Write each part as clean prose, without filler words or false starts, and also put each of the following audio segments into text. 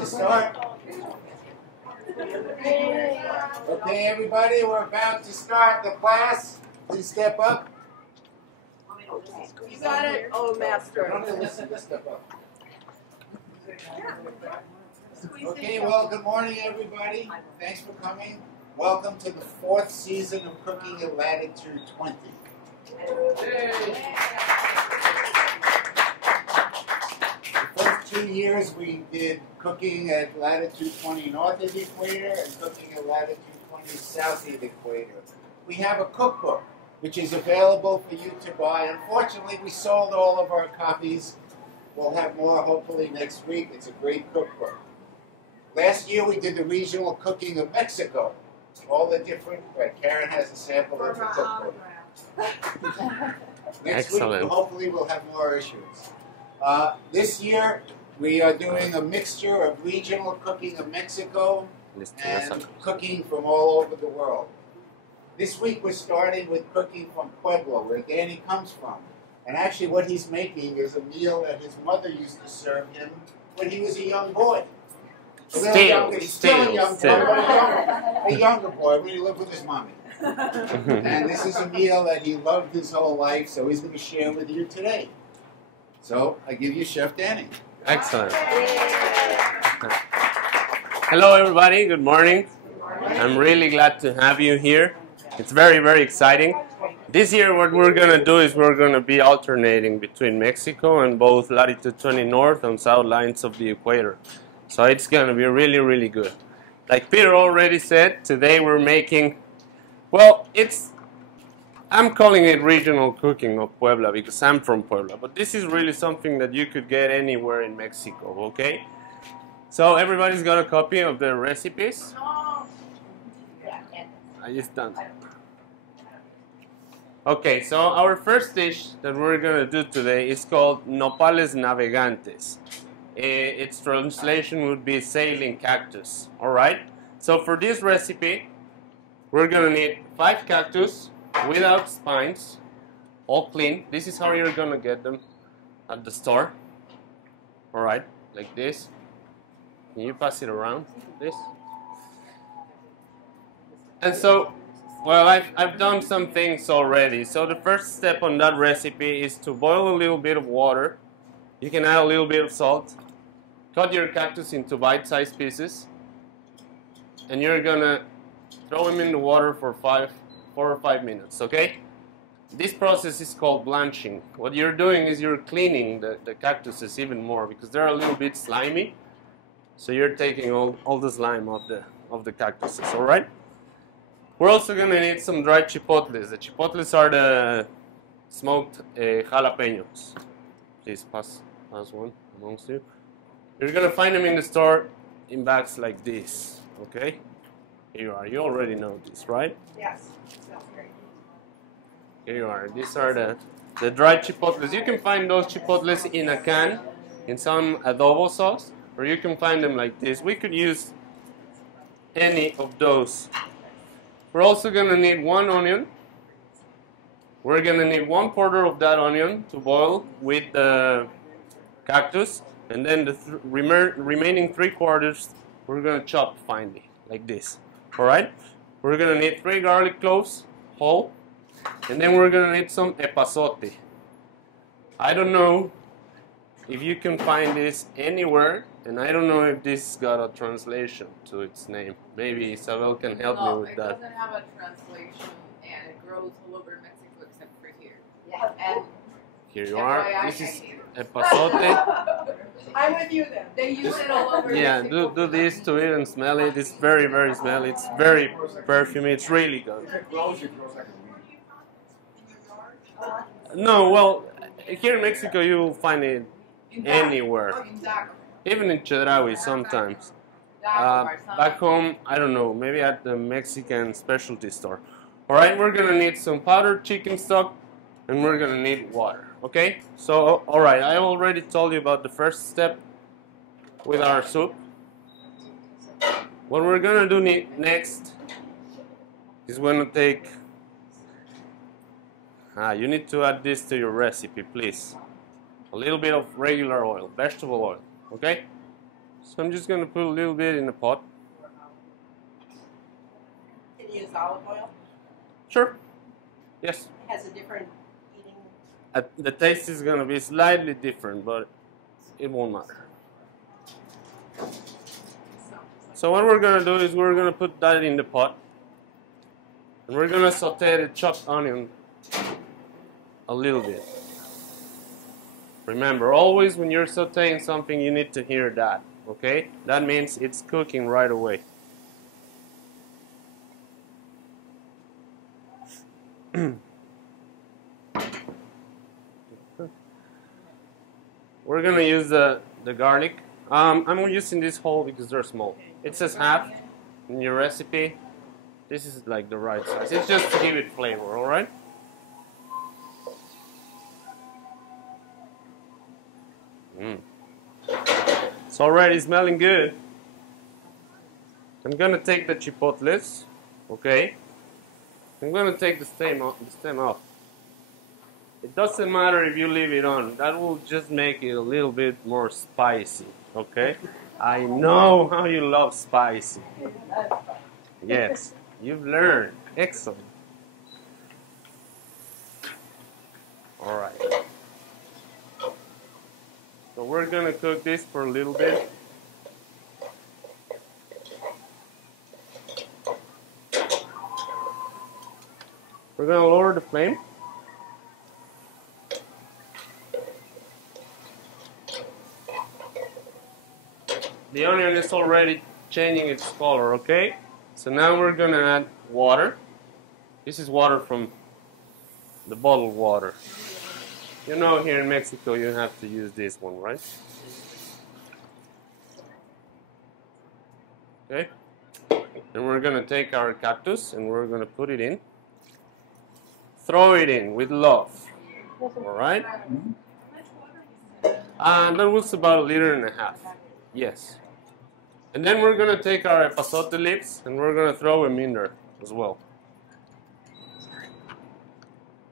to start? Okay, everybody, we're about to start the class. Please step up. You got it? Oh, master. Let's step up. Okay, well, good morning, everybody. Thanks for coming. Welcome to the 4th season of Cooking at Latitude 20. The first 2 years we did Cooking at Latitude 20 north of the equator and Cooking at Latitude 20 south of the equator. We have a cookbook which is available for you to buy. Unfortunately, we sold all of our copies. We'll have more hopefully next week. It's a great cookbook. Last year we did the regional cooking of Mexico. All the different, Karen has a sample of the cookbook. Next week, hopefully we'll have more issues. This year we are doing a mixture of regional cooking of Mexico and cooking from all over the world. This week we're starting with cooking from Puebla, where Danny comes from. And actually what he's making is a meal that his mother used to serve him when he was a young boy. Still a younger boy when he lived with his mommy. And this is a meal that he loved his whole life, so he's going to share with you today. So I give you Chef Danny. Excellent. Hello everybody, good morning. I'm really glad to have you here. It's very, very exciting. This year what we're going to do is we're going to be alternating between Mexico and both latitude 20 north and south lines of the equator. So it's going to be really, really good. Like Peter already said, today we're making, well, I'm calling it regional cooking of Puebla because I'm from Puebla. But this is really something that you could get anywhere in Mexico, okay? So everybody's got a copy of the recipes? I just done. Okay, so our first dish that we're going to do today is called Nopales Navegantes. Its translation would be sailing cactus. Alright? So for this recipe, we're going to need 5 cactus without spines, all clean. This is how you're going to get them at the store. Alright? Like this. Can you pass it around? This. And so, well, I've done some things already. So the first step on that recipe is to boil a little bit of water. You can add a little bit of salt. Cut your cactus into bite-sized pieces. And you're gonna throw them in the water for 4 or 5 minutes, okay? This process is called blanching. What you're doing is you're cleaning the cactuses even more because they're a little bit slimy. So you're taking all the slime of the cactuses, alright? We're also going to need some dried chipotles. The chipotles are the smoked jalapenos. Please pass one amongst you. You're going to find them in the store in bags like this. Okay? Here you are. You already know this, right? Yes. Sounds great. Here you are. These are the dried chipotles. You can find those chipotles in a can, in some adobo sauce, or you can find them like this. We could use any of those. We're also going to need 1 onion. We're going to need 1/4 of that onion to boil with the cactus. And then the remaining 3/4 we're going to chop finely, like this. Alright? We're going to need 3 garlic cloves, whole. And then we're going to need some epazote. I don't know if you can find this anywhere. And I don't know if this got a translation to its name. Maybe Isabel can help me with that. It doesn't have a translation, and it grows all over Mexico except for here. Yeah. And here you are. This is epazote. I'm with you then. They use it all over Mexico. Do this to it and smell it. It's very, very smelly. It's very perfumey. It's really good. No, well, here in Mexico you'll find it anywhere. Even in Chedraui sometimes. Back home, I don't know, maybe at the Mexican specialty store. Alright, we're going to need some powdered chicken stock and we're going to need water. Okay? So, alright, I already told you about the first step with our soup. What we're going to do next is going to take... you need to add this to your recipe, please. A little bit of regular oil, vegetable oil. Okay? So I'm just going to put a little bit in the pot. Can you use olive oil? Sure. Yes. It has a different eating. The taste is going to be slightly different, but it won't matter. So what we're going to do is we're going to put that in the pot. And we're going to saute the chopped onion a little bit. Remember, always when you're sauteing something, you need to hear that. Okay? That means it's cooking right away. We're going to use the garlic. I'm using this whole because they're small. It says half in your recipe. This is like the right size. It's just to give it flavor, alright? It's already smelling good. I'm gonna take the chipotles, okay? I'm gonna take the stem off. It doesn't matter if you leave it on. That will just make it a little bit more spicy, okay? I know how you love spicy. Yes, you've learned. Excellent. All right. So we're gonna cook this for a little bit. We're gonna lower the flame. The onion is already changing its color, okay? So now we're gonna add water. This is water from the bottled water. You know, here in Mexico you have to use this one, right? Okay. Then we're gonna take our cactus and we're gonna put it in. Throw it in with love. Alright? And that was about 1.5 liters. Yes. And then we're going to take our epazote leaves and we're going to throw them in there as well.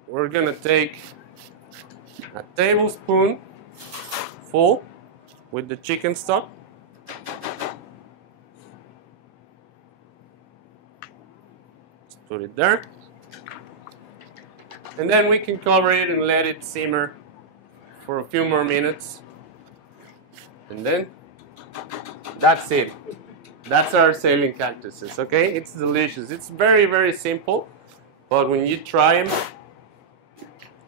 We're going to take a tablespoon full with the chicken stock. Just put it there. And then we can cover it and let it simmer for a few more minutes. And then that's it. That's our saline cactuses, okay? It's delicious. It's very, very simple. But when you try them,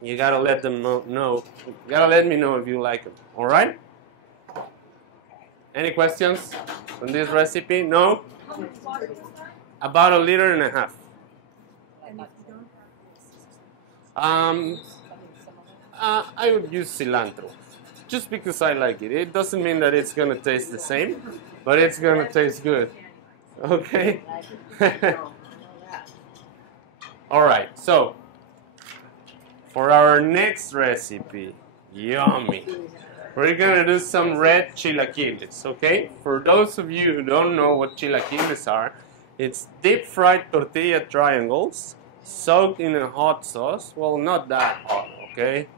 you gotta let them know. You gotta let me know if you like them, all right? Any questions on this recipe? No? About 1.5 liters. I would use cilantro, just because I like it. It doesn't mean that it's gonna taste the same, but it's gonna taste good. Okay? Alright, so for our next recipe, yummy, we're gonna do some red chilaquiles, okay? For those of you who don't know what chilaquiles are, it's deep fried tortilla triangles soaked in a hot sauce. Well, not that hot, okay?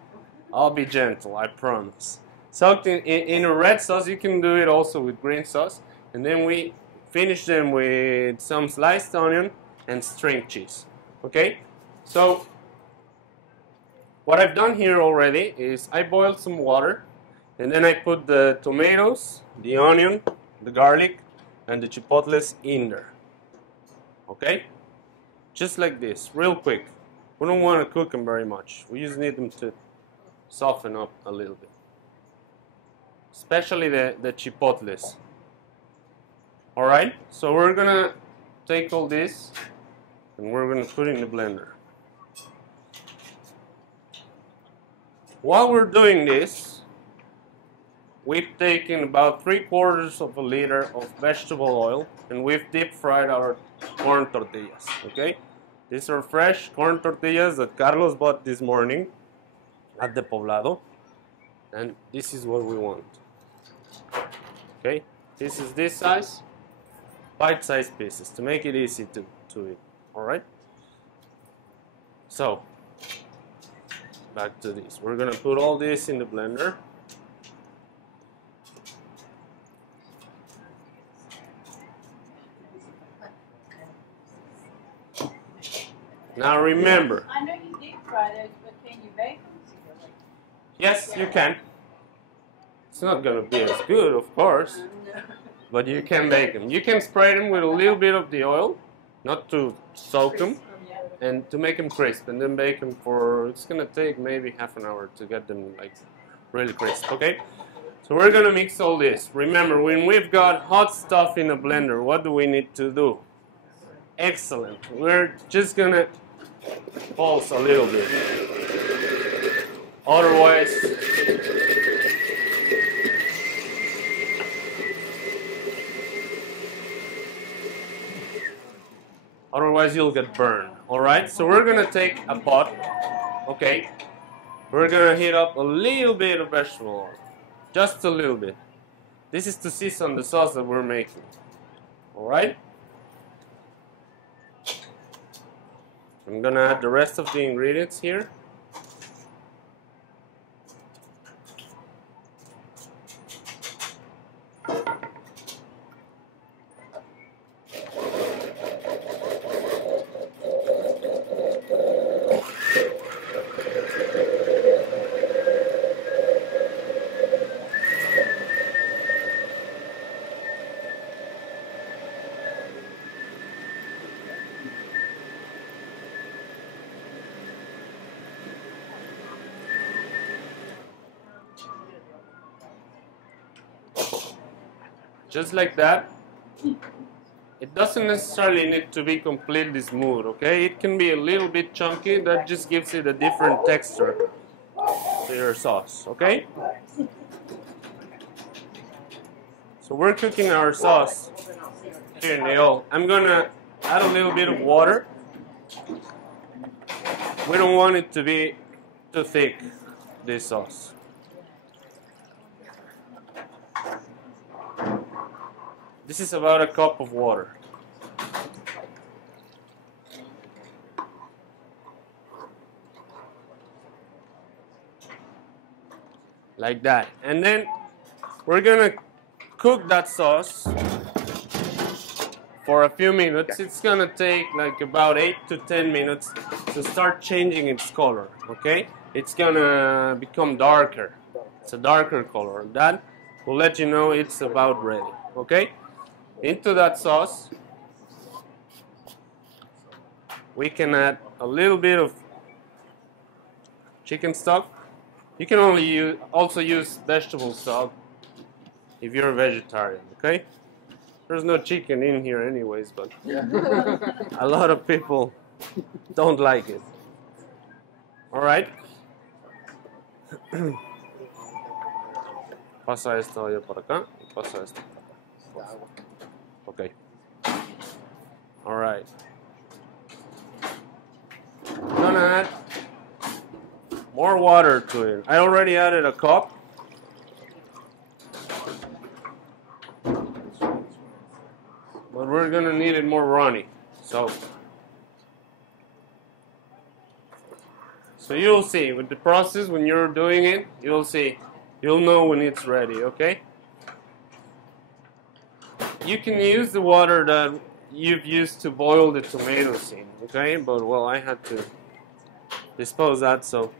I'll be gentle, I promise. Soaked in a red sauce. You can do it also with green sauce. And then we finish them with some sliced onion and string cheese. Okay? So, what I've done here already is I boiled some water. And then I put the tomatoes, the onion, the garlic, and the chipotles in there. Okay? Just like this, real quick. We don't want to cook them very much. We just need them to soften up a little bit. Especially the chipotles. Alright, so we're gonna take all this and we're gonna put it in the blender. While we're doing this, we've taken about 3/4 liter of vegetable oil and we've deep fried our corn tortillas. Okay, these are fresh corn tortillas that Carlos bought this morning at the Poblado, and this is what we want. Okay, this is this size, bite-sized pieces to make it easy to eat. All right. So back to this. We're gonna put all this in the blender. Now remember, I know you deep fry those, but can you bake them? yes, you can. It's not gonna be as good, of course, but you can bake them. You can spray them with a little bit of the oil, not to soak them, and to make them crisp, and then bake them for, it's gonna take maybe half an hour to get them like really crisp, okay? So we're gonna mix all this. Remember, when we've got hot stuff in a blender, what do we need to do? Excellent. We're just gonna pulse a little bit. Otherwise, you'll get burned. Alright, so we're gonna take a pot, okay? We're gonna heat up a little bit of vegetable oil. Just a little bit. This is to season the sauce that we're making. Alright? I'm gonna add the rest of the ingredients here. Just like that. It doesn't necessarily need to be completely smooth, okay? It can be a little bit chunky. That just gives it a different texture to your sauce, okay? So we're cooking our sauce here in the oil. I'm gonna add a little bit of water. We don't want it to be too thick, this sauce. This is about a cup of water. Like that. And then we're gonna cook that sauce for a few minutes. It's gonna take like about 8 to 10 minutes to start changing its color, okay? It's gonna become darker. It's a darker color. That will let you know it's about ready, okay? Into that sauce, we can add a little bit of chicken stock. You can also use vegetable stock if you're a vegetarian, okay? There's no chicken in here anyways, but a lot of people don't like it. All right. Pasa esto ya por acá y pasa esto. Okay. All right. I'm gonna add more water to it. I already added a cup. But we're gonna need it more runny. So you'll see with the process when you're doing it, you'll see. You'll know when it's ready, okay? You can use the water that you've used to boil the tomatoes in, okay? But well, I had to dispose that, so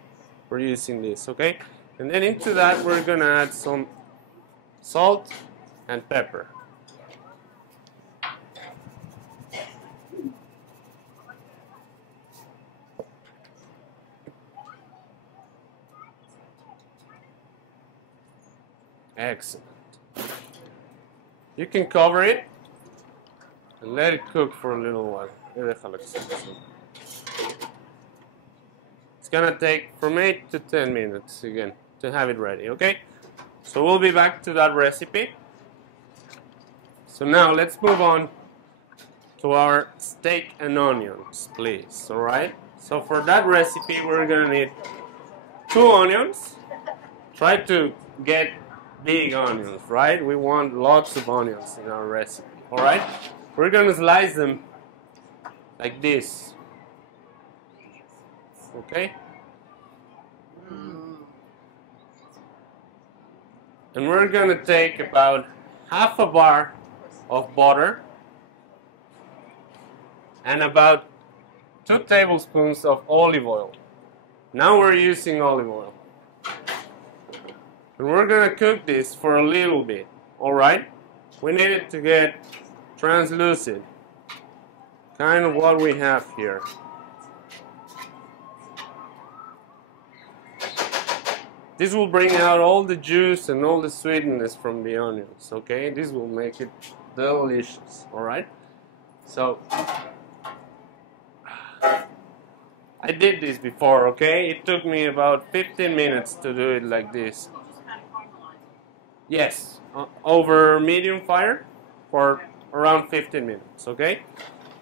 we're using this, okay? And then into that, we're gonna add some salt and pepper. Excellent. You can cover it and let it cook for a little while. It's gonna take from 8 to 10 minutes again to have it ready, okay? So we'll be back to that recipe. So now let's move on to our steak and onions, please, alright? So for that recipe, we're gonna need 2 onions. Try to get big onions, right? We want lots of onions in our recipe, alright? We're gonna slice them like this, okay? And we're gonna take about half a bar of butter and about 2 tablespoons of olive oil. Now we're using olive oil. And we're gonna cook this for a little bit, alright? We need it to get translucent. Kind of what we have here. This will bring out all the juice and all the sweetness from the onions, okay? This will make it delicious, alright? So, I did this before, okay? It took me about 15 minutes to do it like this. You just kind of caramelize it. Yes, over medium fire for around 15 minutes, okay?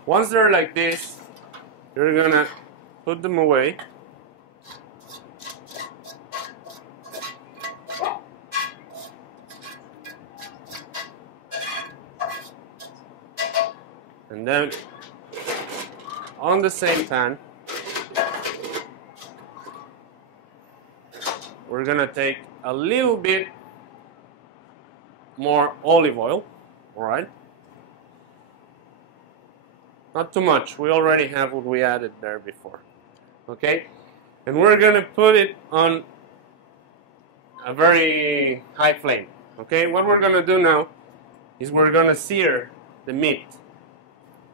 Once they're like this, you're gonna put them away. And then on the same pan, we're gonna take a little bit more olive oil, alright? Not too much, we already have what we added there before, okay? And we're gonna put it on a very high flame, okay? What we're gonna do now is we're gonna sear the meat.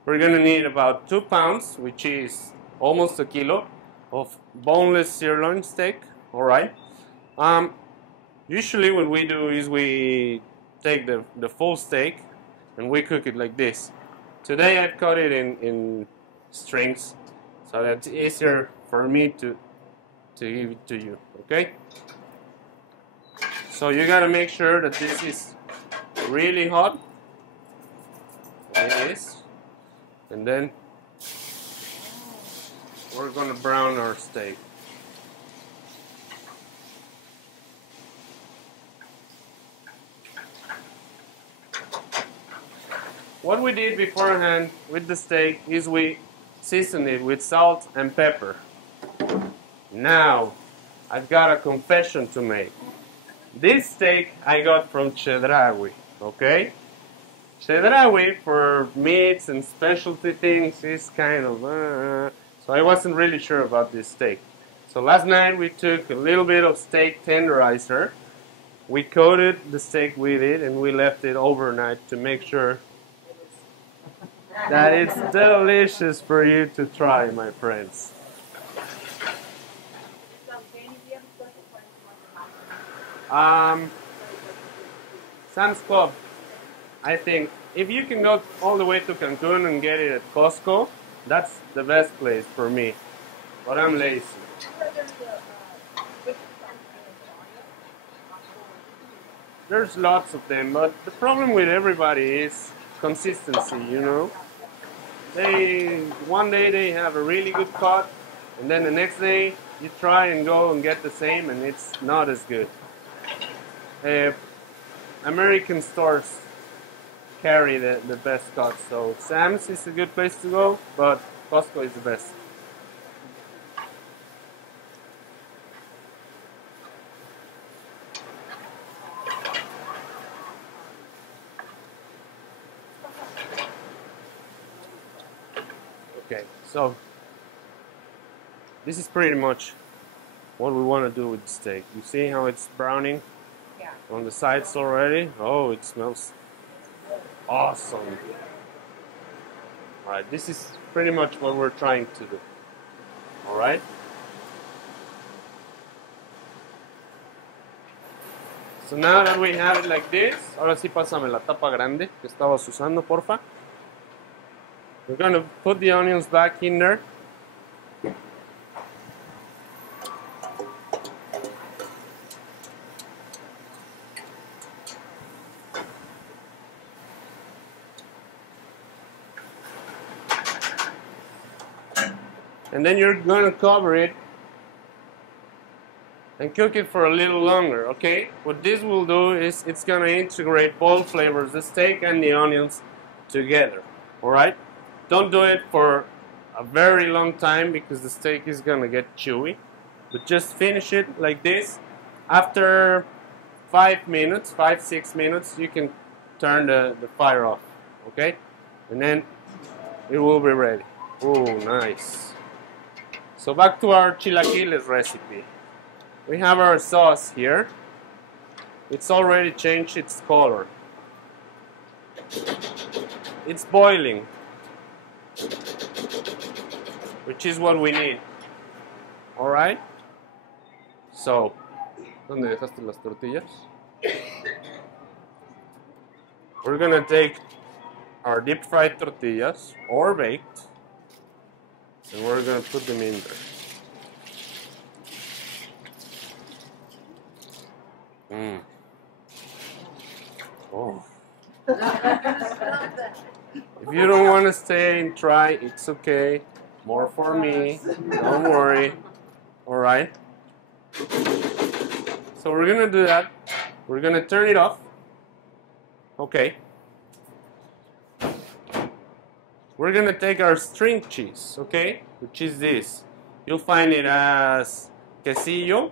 We're gonna need about 2 pounds, which is almost a kilo, of boneless sirloin steak, alright? Usually what we do is we take the full steak and we cook it like this. Today I've cut it in strings, so that's easier for me to give it to you, okay? So you gotta make sure that this is really hot, like this. And then we're gonna brown our steak. What we did beforehand with the steak is we seasoned it with salt and pepper. Now, I've got a confession to make. This steak I got from Chedraui, okay? Chedraui for meats and specialty things is kind of, so I wasn't really sure about this steak. So last night we took a little bit of steak tenderizer, we coated the steak with it, and we left it overnight to make sure that it's delicious for you to try, my friends. Sam's Club. I think if you can go all the way to Cancun and get it at Costco, that's the best place for me. But I'm lazy. There's lots of them, but the problem with everybody is consistency, you know. One day they have a really good cut, and then the next day you try and go and get the same, and it's not as good. American stores carry the best cuts, so Sam's is a good place to go, but Costco is the best. Okay, so this is pretty much what we want to do with the steak. You see how it's browning on the sides already? Oh, it smells awesome. Alright, this is pretty much what we're trying to do. Alright? So now that we have it like this, ahora sí pásame la tapa grande que estabas usando, porfa. We're going to put the onions back in there. And then you're going to cover it and cook it for a little longer, okay? What this will do is it's going to integrate both flavors, the steak and the onions, together, alright? Don't do it for a very long time because the steak is going to get chewy. But just finish it like this. After 5 minutes, 5-6 minutes, you can turn the fire off, okay? And then it will be ready. Oh, nice. So back to our chilaquiles recipe. We have our sauce here. It's already changed its color. It's boiling, which is what we need. All right? So, ¿dónde dejaste las tortillas? We're gonna take our deep fried tortillas or baked, and we're gonna put them in there. Oh. If you don't want to stay and try, it's okay. More for me. Don't worry. All right. So we're gonna do that. We're gonna turn it off. Okay. We're gonna take our string cheese, okay, which is this. You'll find it as quesillo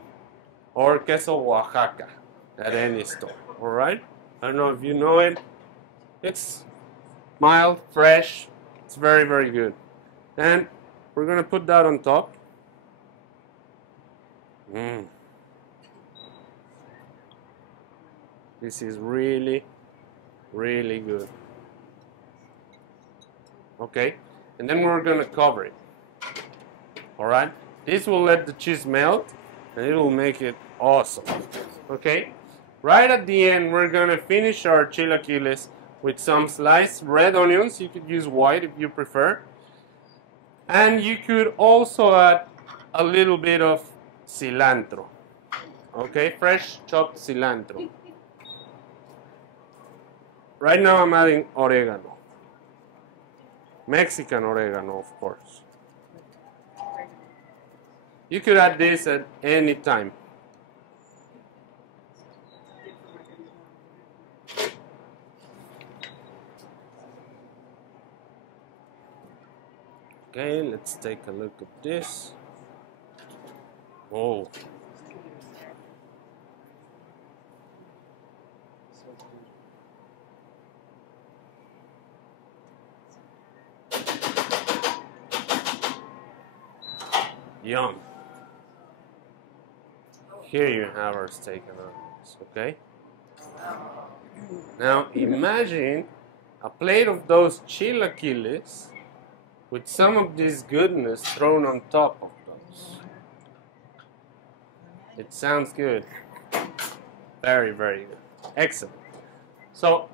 or queso Oaxaca at any store. All right. I don't know if you know it. It's mild, fresh. It's very, very good. And we're gonna put that on top. This is really, really good. Okay, and then we're gonna cover it. All right, this will let the cheese melt, and it will make it awesome. Okay, right at the end, we're gonna finish our chilaquiles with some sliced red onions. You could use white if you prefer, and you could also add a little bit of cilantro. Okay, fresh chopped cilantro. Right now I'm adding oregano. Mexican oregano, of course. You could add this at any time. Okay, let's take a look at this. Oh. Yum. Here you have our steak and onions, okay? Now imagine a plate of those chilaquiles with some of this goodness thrown on top of those. It sounds good. Very, very good. Excellent. So,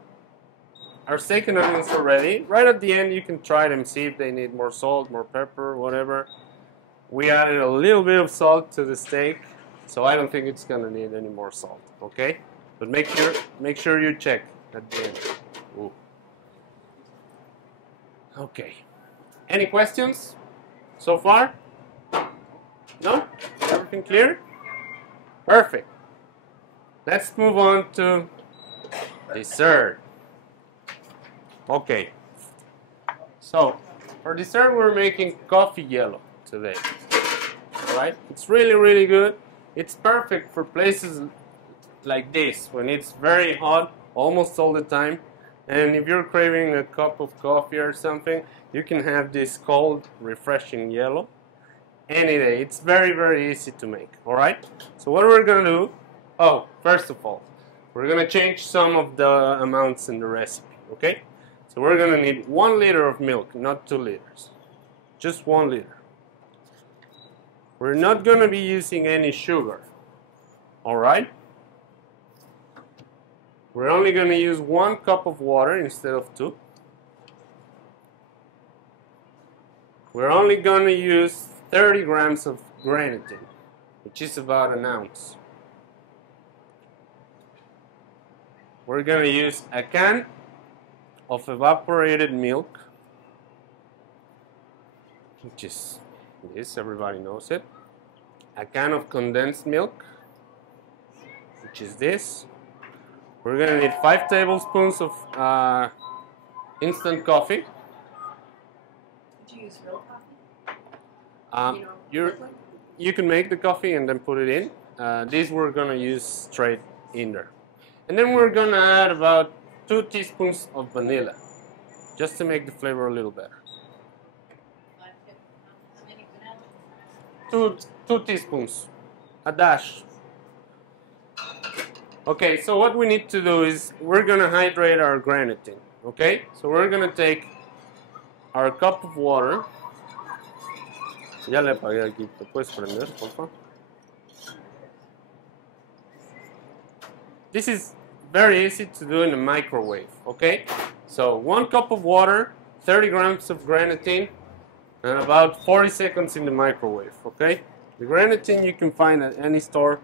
our steak and onions are ready. Right at the end, you can try them, see if they need more salt, more pepper, whatever. We added a little bit of salt to the steak, so I don't think it's gonna need any more salt, okay? But make sure you check at the end. Ooh. Okay. Any questions so far? No? Everything clear? Perfect. Let's move on to dessert. Okay. So, for dessert we're making coffee yellow today. Alright? It's really, really good. It's perfect for places like this when it's very hot almost all the time. And if you're craving a cup of coffee or something, you can have this cold, refreshing yellow any day. It's very, very easy to make. Alright? So what we're gonna do, first of all, we're gonna change some of the amounts in the recipe. Okay? So we're gonna need 1 liter of milk, not 2 liters. Just 1 liter. We're not gonna be using any sugar. Alright? We're only gonna use 1 cup of water instead of 2. We're only gonna use 30 grams of grenadine, which is about 1 ounce. We're gonna use a can of evaporated milk, which is this, everybody knows it. A can of condensed milk, which is this. We're gonna need 5 tablespoons of instant coffee. Did you use real coffee? You can make the coffee and then put it in. These we're gonna use straight in there. And then we're gonna add about 2 teaspoons of vanilla, just to make the flavor a little better. two teaspoons, a dash. Okay, so what we need to do is we're gonna hydrate our granitine. Okay, so we're gonna take our cup of water. Ya le apagué aquí. ¿Te puedes prender, por favor? This is very easy to do in a microwave. Okay, so 1 cup of water, 30 grams of granitine, and about 40 seconds in the microwave. Okay, the granitine you can find at any store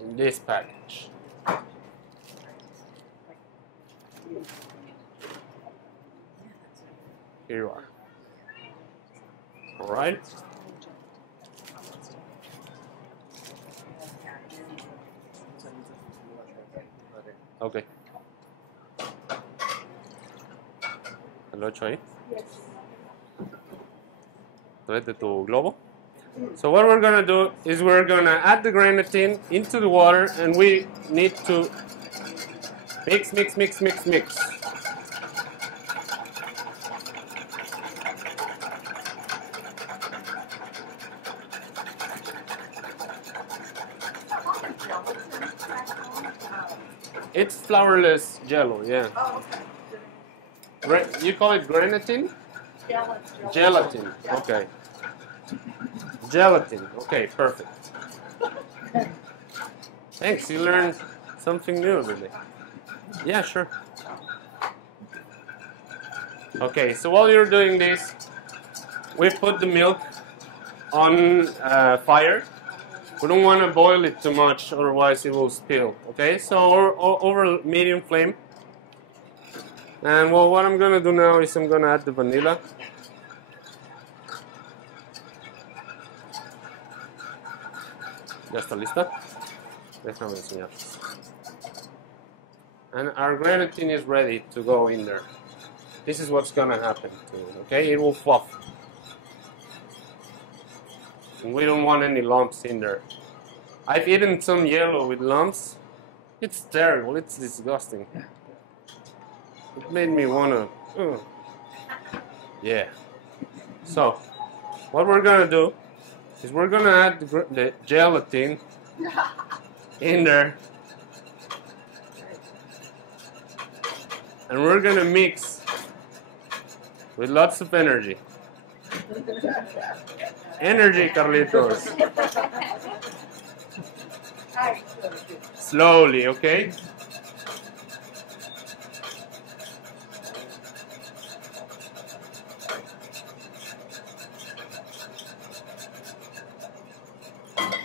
in this package. Here you are. All right. Okay. ¿Lo he hecho ahí? Tráete tu globo. So what we're gonna do is we're gonna add the granitine into the water, and we need to mix, mix, mix, mix, mix. It's flourless jello, yeah. Oh, okay. You call it granitine? Gelatin. Gelatin, okay. Gelatin, okay, perfect. Thanks, you learned something new today. Yeah, sure. Okay, so while you're doing this, we put the milk on fire. We don't want to boil it too much, otherwise it will spill. Okay, so over medium flame. And well, what I'm gonna do now is I'm gonna add the vanilla. ¿Ya está lista? Déjame enseñarles. And our granitine is ready to go in there. This is what's gonna happen to it, okay? It will fluff. And we don't want any lumps in there. I've eaten some yellow with lumps. It's terrible, it's disgusting. It made me wanna, yeah. So, what we're gonna do is we're gonna add the gelatin in there. And we're gonna mix with lots of energy. Energy, Carlitos. Slowly, okay?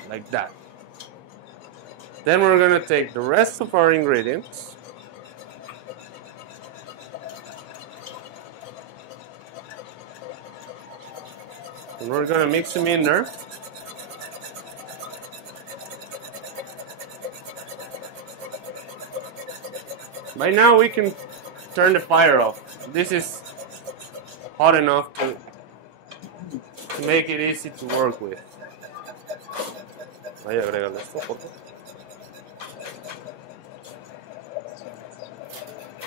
Like that. Then we're gonna take the rest of our ingredients. And we're gonna mix them in there. By now we can turn the fire off. This is hot enough to make it easy to work with. Ahí agrégale esto, por favor.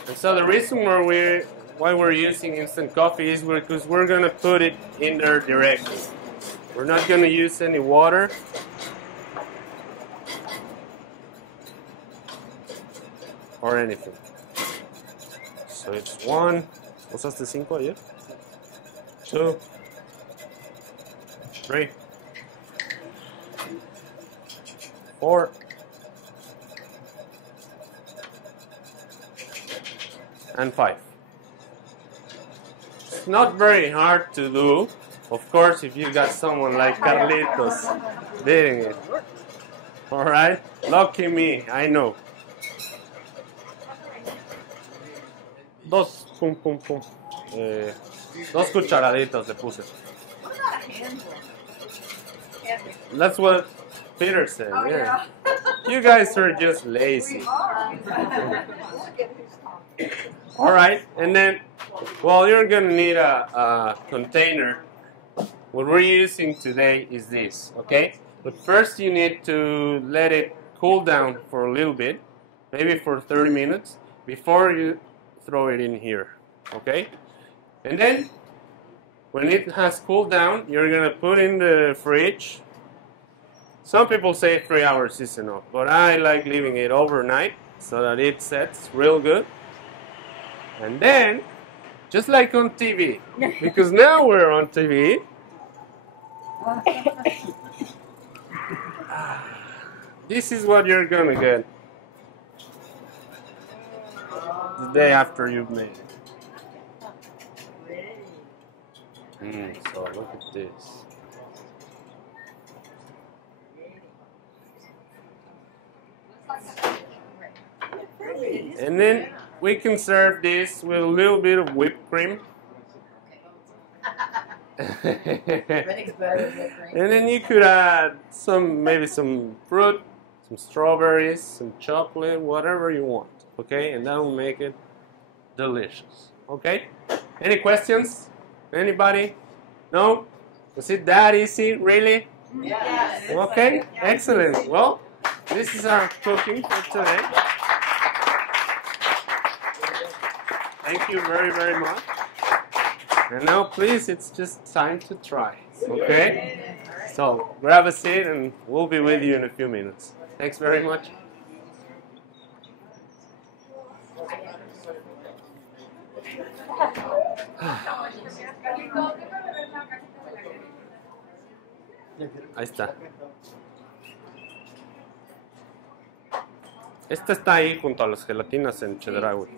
And so the reason why we're using instant coffee is because we're gonna put it in there directly. We're not gonna use any water. Or anything. So it's 1, ¿usaste 5 ayer? 2, 3, 4, and 5. It's not very hard to do, of course, if you got someone like Carlitos doing it. Alright? Lucky me, I know. Dos cucharaditas le puse. What about a handle? That's what Peter said, Oh, yeah. You guys are just lazy. We are. Alright, and then, well, you're gonna need a container. What we're using today is this, okay? But first you need to let it cool down for a little bit, maybe for 30 minutes, before you throw it in here, okay? And then When it has cooled down, you're gonna put in the fridge. Some people say 3 hours is enough, but I like leaving it overnight so that it sets real good. And then, just like on TV, because now we're on TV, this is what you're gonna get the day after you've made it. So look at this. And then we can serve this with a little bit of whipped cream. Everything's better than whipped cream. And then you could add maybe some fruit, some strawberries, some chocolate, whatever you want. Okay, and that will make it delicious. Okay? Any questions? Anybody? No? Was it that easy? Really? Yes. Okay, excellent. Well, this is our cooking for today. Thank you very, very much. And now, please, it's just time to try. Okay? So, grab a seat and we'll be with you in a few minutes. Thanks very much. Ahí está. Esta está ahí junto a las gelatinas en Chedraui.